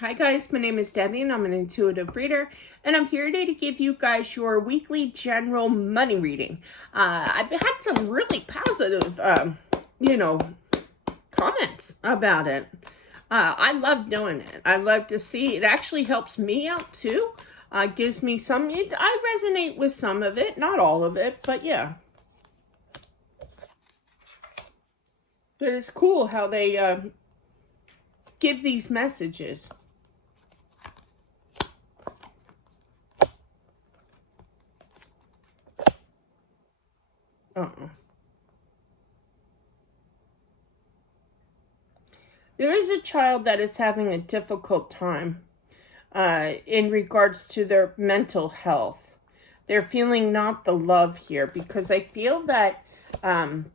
Hi guys, my name is Debbie and I'm an intuitive reader, and I'm here today to give you guys your weekly general money reading. I've had some really positive, comments about it. I love doing it. I love to see it. Actually helps me out too. Gives me I resonate with some of it, not all of it, but yeah. But it's cool how they give these messages. There is a child that is having a difficult time in regards to their mental health. They're feeling not the love here because I feel that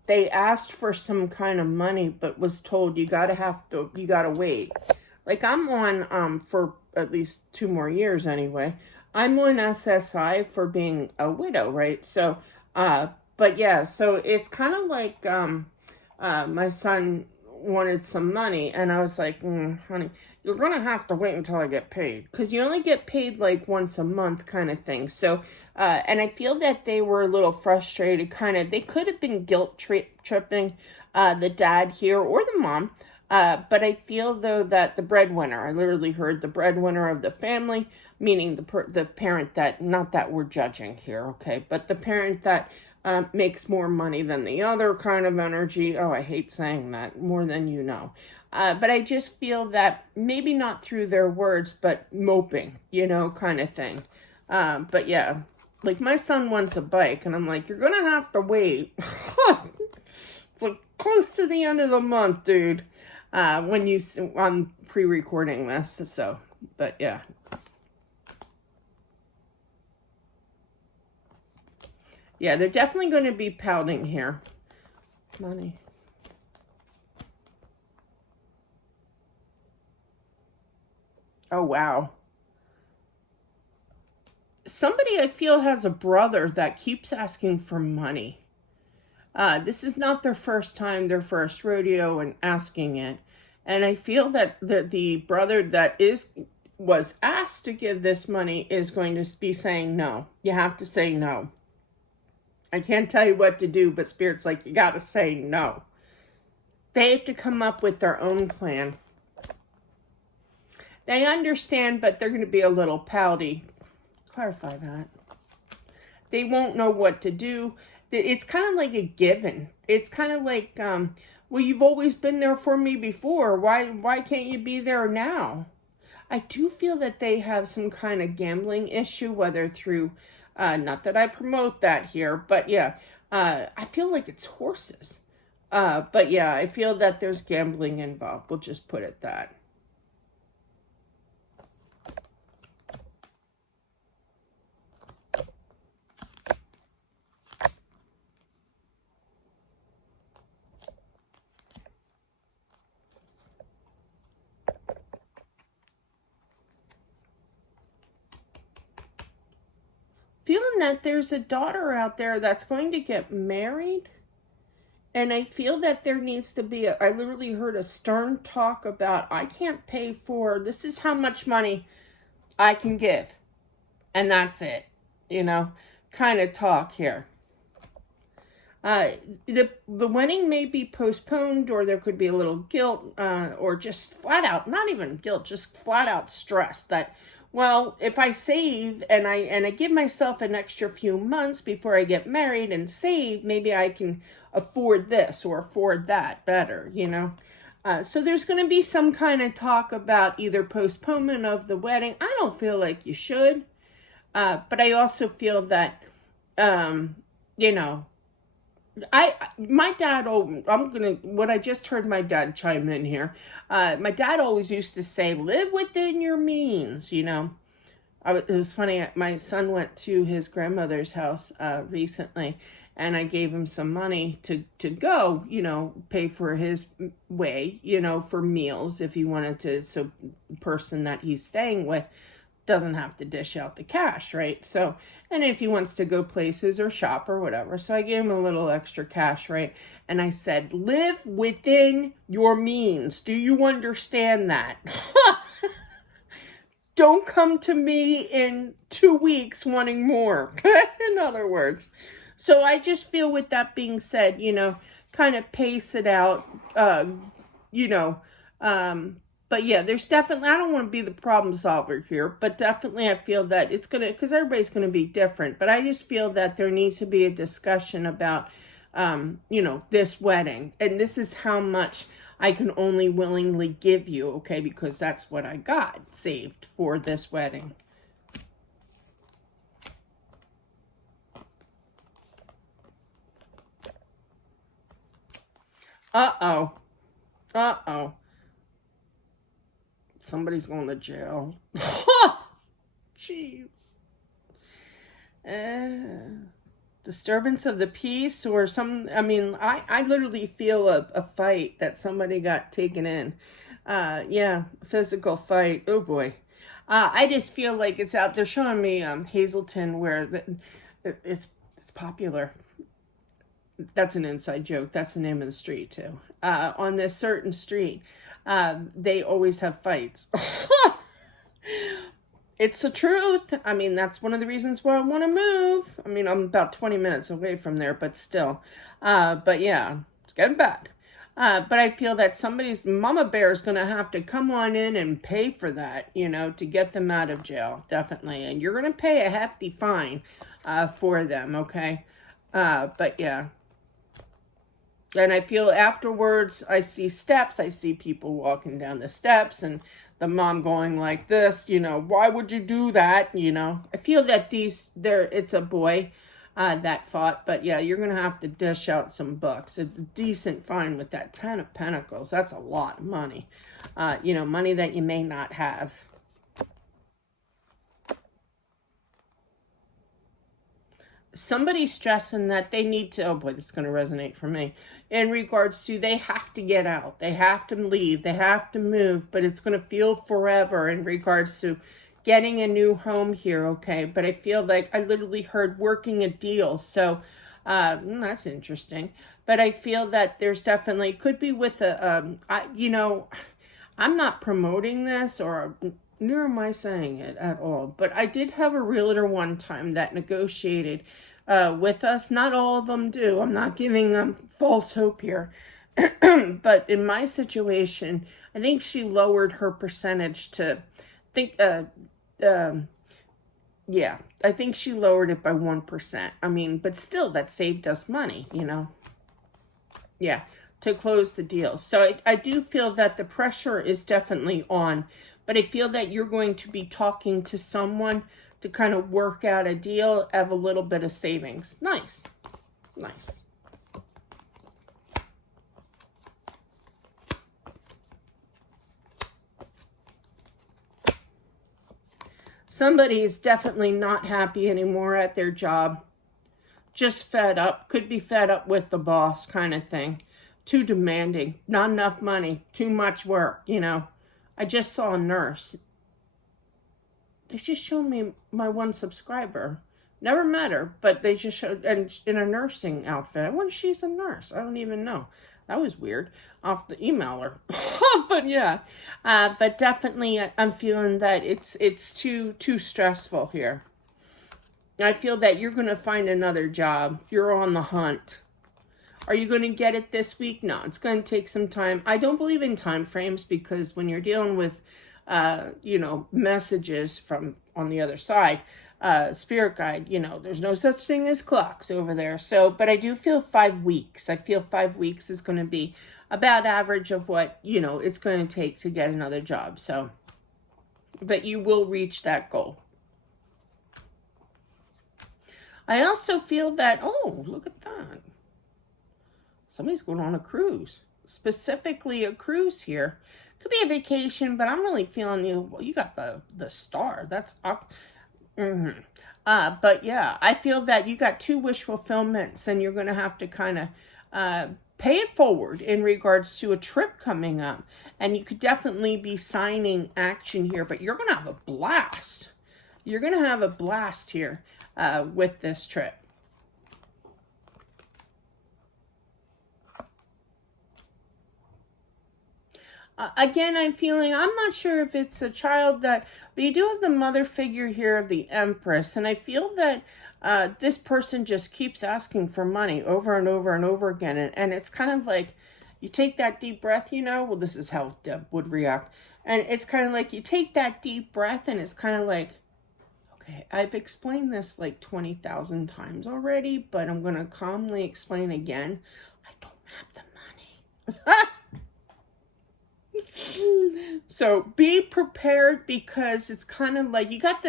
they asked for some kind of money but was told you gotta wait. Like I'm on for at least 2 more years anyway. I'm on SSI for being a widow, right? So but yeah, so it's kind of like my son wanted some money, and I was like, honey, you're gonna have to wait until I get paid, because you only get paid like once a month kind of thing. So and I feel that they were a little frustrated, they could have been guilt tripping the dad here or the mom, but I feel though that the breadwinner, I literally heard the breadwinner of the family, meaning the parent that, not that we're judging here, okay, but the parent that makes more money than the other kind of energy. Oh, I hate saying that, more than you know. But I just feel that maybe not through their words, but moping, kind of thing. But yeah, like my son wants a bike, and I'm like, you're going to have to wait. It's like close to the end of the month, dude, I'm pre-recording this, so, but yeah. Yeah, they're definitely going to be pouting here. Money. Oh, wow. Somebody I feel has a brother that keeps asking for money. This is not their first time, their first rodeo and asking it. And I feel that the brother that was asked to give this money is going to be saying no. You have to say no. I can't tell you what to do, but Spirit's like, you got to say no. They have to come up with their own plan. They understand, but they're going to be a little pouty. Clarify that. They won't know what to do. It's kind of like a given. It's kind of like, well, you've always been there for me before. Why can't you be there now? I do feel that they have some kind of gambling issue, whether through, not that I promote that here, but yeah, I feel like it's horses. But yeah, I feel that there's gambling involved. We'll just put it that. Feeling that there's a daughter out there that's going to get married. And I feel that there needs to be, I literally heard a stern talk about, I can't pay for, this is how much money I can give. And that's it, kind of talk here. The wedding may be postponed, or there could be a little guilt, or just flat out, not even guilt, just flat out stress that, well, if I save and I give myself an extra few months before I get married and save, maybe I can afford this or afford that better, So there's going to be some kind of talk about either postponement of the wedding. I don't feel like you should, but I also feel that, my dad, what I just heard my dad chime in here. My dad always used to say, live within your means, It was funny, my son went to his grandmother's house recently, and I gave him some money to go, pay for his way, for meals if he wanted to, so the person that he's staying with doesn't have to dish out the cash, right? So, and if he wants to go places or shop or whatever. So I gave him a little extra cash, right? And I said, live within your means. Do you understand that? don't come to me in 2 weeks wanting more, in other words. So I just feel, with that being said, kind of pace it out, you know, but yeah, there's definitely, I don't want to be the problem solver here, but definitely I feel that it's going to, because everybody's going to be different, but I just feel that there needs to be a discussion about, this wedding, and this is how much I can only willingly give you, okay, because that's what I got saved for this wedding. Uh-oh. Uh-oh. Somebody's going to jail. Jeez. Disturbance of the peace, or some, I literally feel a fight that somebody got taken in. Yeah, physical fight. Oh boy. I just feel like it's out. They're showing me Hazleton, where it's popular. That's an inside joke. That's the name of the street too. On this certain street, they always have fights. It's the truth. That's one of the reasons why I want to move. I'm about 20 minutes away from there, but still. But yeah, it's getting bad. But I feel that somebody's mama bear is going to have to come on in and pay for that, to get them out of jail, definitely. And you're going to pay a hefty fine for them, okay? But yeah. And I feel afterwards, I see steps, I see people walking down the steps, and the mom going like this, why would you do that? I feel that it's a boy that fought, but yeah, you're going to have to dish out some bucks, a decent fine with that 10 of Pentacles. That's a lot of money, money that you may not have. Somebody's stressing that they need to, oh boy, this is going to resonate for me, in regards to they have to get out, they have to leave, they have to move, but it's going to feel forever in regards to getting a new home here, okay? But I feel like I literally heard working a deal, so that's interesting. But I feel that there's definitely, could be with I'm not promoting this, or nor am I saying it at all, but I did have a realtor one time that negotiated with us. Not all of them do. I'm not giving them false hope here. But in my situation, I think she lowered her percentage to, yeah, I think she lowered it by 1%. But still, that saved us money, Yeah, to close the deal. So I do feel that the pressure is definitely on, but I feel that you're going to be talking to someone to kind of work out a deal, have a little bit of savings. Nice. Nice. Somebody is definitely not happy anymore at their job. Just fed up. Could be fed up with the boss, kind of thing. Too demanding. Not enough money. Too much work, I just saw a nurse. They just showed me my one subscriber. Never met her, but they just showed, and in a nursing outfit. I wonder if she's a nurse. I don't even know. That was weird. Off the emailer. But yeah. But definitely I'm feeling that it's too stressful here. I feel that you're going to find another job. You're on the hunt. Are you going to get it this week? No, it's going to take some time. I don't believe in time frames, because when you're dealing with, messages from on the other side, spirit guide, there's no such thing as clocks over there. So, but I do feel 5 weeks. I feel 5 weeks is going to be about average of what, it's going to take to get another job. So, but you will reach that goal. I also feel that, oh, look at that. Somebody's going on a cruise. Specifically a cruise here. Could be a vacation, but I'm really feeling you got the star. That's up. But yeah, I feel that you got 2 wish fulfillments, and you're going to have to kind of pay it forward in regards to a trip coming up. And you could definitely be signing action here, but you're going to have a blast. You're going to have a blast here with this trip. again, I'm feeling, I'm not sure if it's a child that, but you do have the mother figure here of the Empress. And I feel that this person just keeps asking for money over and over and over again. And it's kind of like, you take that deep breath, you know, well, this is how Deb would react. And it's kind of like, you take that deep breath and it's kind of like, okay, I've explained this like 20,000 times already, but I'm going to calmly explain again. I don't have the money. So be prepared, because it's kind of like you got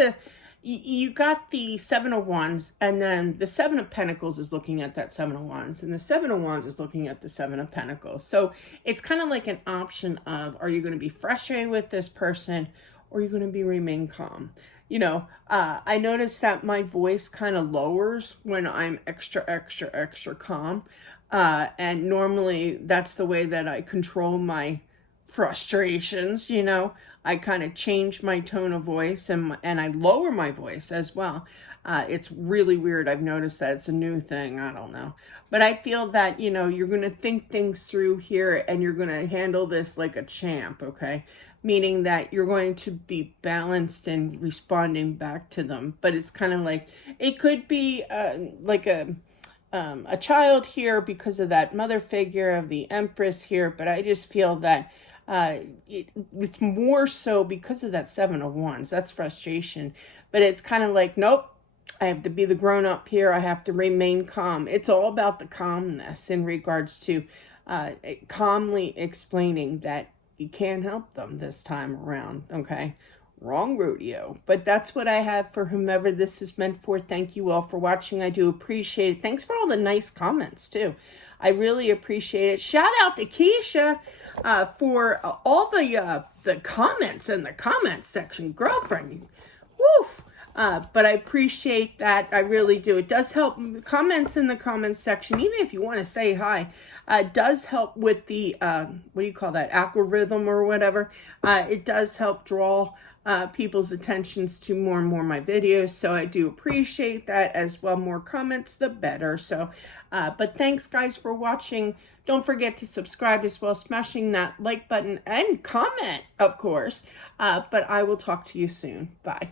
the Seven of Wands, and then the Seven of Pentacles is looking at that Seven of Wands, and the Seven of Wands is looking at the Seven of Pentacles. So it's kind of like an option of, are you going to be frustrated with this person, or are you going to remain calm? You know, I noticed that my voice kind of lowers when I'm extra calm. And normally that's the way that I control my frustrations, you know. I kind of change my tone of voice, and I lower my voice as well. It's really weird. I've noticed that it's a new thing. I don't know. But I feel that, you know, you're going to think things through here, and you're going to handle this like a champ, okay? Meaning that you're going to be balanced and responding back to them. But it's kind of like, it could be like a child here because of that mother figure of the Empress here. But I just feel that it's more so because of that Seven of Wands. That's frustration. But it's kind of like, nope, I have to be the grown-up here. I have to remain calm. It's all about the calmness in regards to calmly explaining that you can't help them this time around, okay? Wrong rodeo. But that's what I have for whomever this is meant for. Thank you all for watching. I do appreciate it. Thanks for all the nice comments, too. I really appreciate it. Shout out to Keisha for all the comments in the comment section. Girlfriend, woof. But I appreciate that. I really do. It does help. Comments in the comments section, even if you want to say hi, does help with the, what do you call that, algorithm or whatever. It does help draw people's attentions to more and more my videos. So I do appreciate that as well. More comments, the better. So, but thanks guys for watching. Don't forget to subscribe as well, smashing that like button and comment, of course. But I will talk to you soon. Bye.